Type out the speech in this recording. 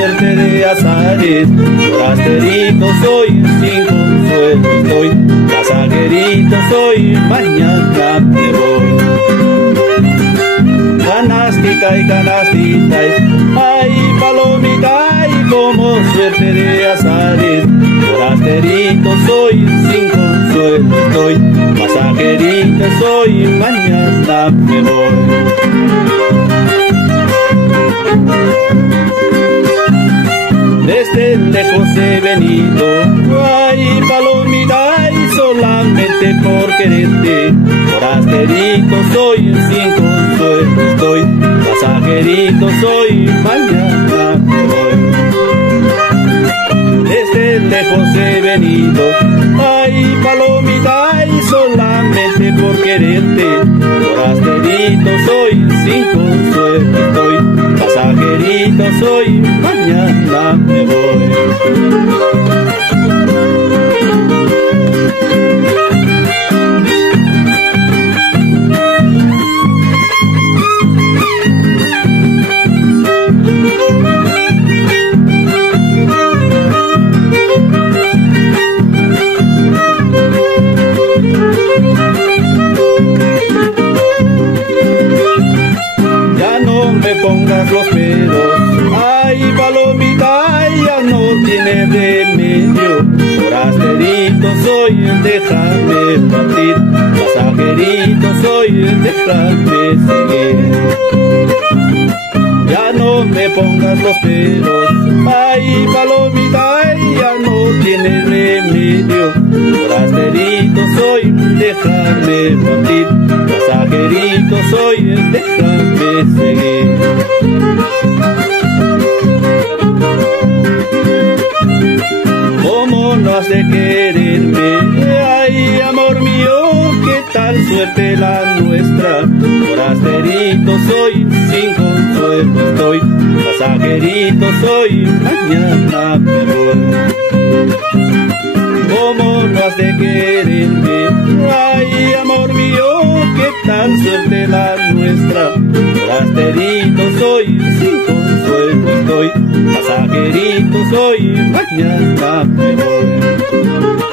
suerte de azares, forasterito soy, sin consuelo estoy, pasajerito soy, mañana me voy. Canastica y canastita, ay palomita, y como suerte de azares, forasterito soy, sin consuelo estoy, pasajerito soy, mañana me voy. Desde lejos he venido, ay palomita, y solamente por quererte, forasterito soy, sin consuelo estoy, pasajerito soy, mañana me voy. Desde lejos he venido, ay palomita, y solamente por quererte, forasterito soy, sin consuelo estoy, pasajerito soy, mañana me voy. Pongas los peros, ay palomita, ya no tiene remedio, forasterito soy, déjame partir, pasajerito soy, déjame seguir. Ya no me pongas los peros, ay palomita, ya no tiene remedio, forasterito soy, déjame partir, pasajerito soy, déjame seguir. ¿Cómo no has de quererme? Ay, amor mío, qué tal suerte la nuestra. Forasterito soy, sin consuelo estoy, pasajerito soy, mañana me voy. ¿Cómo no has de quererme? Ay, amor mío, qué tal suerte la nuestra. Forasterito soy, sin consuelo estoy, pasajerito soy, mañana me voy.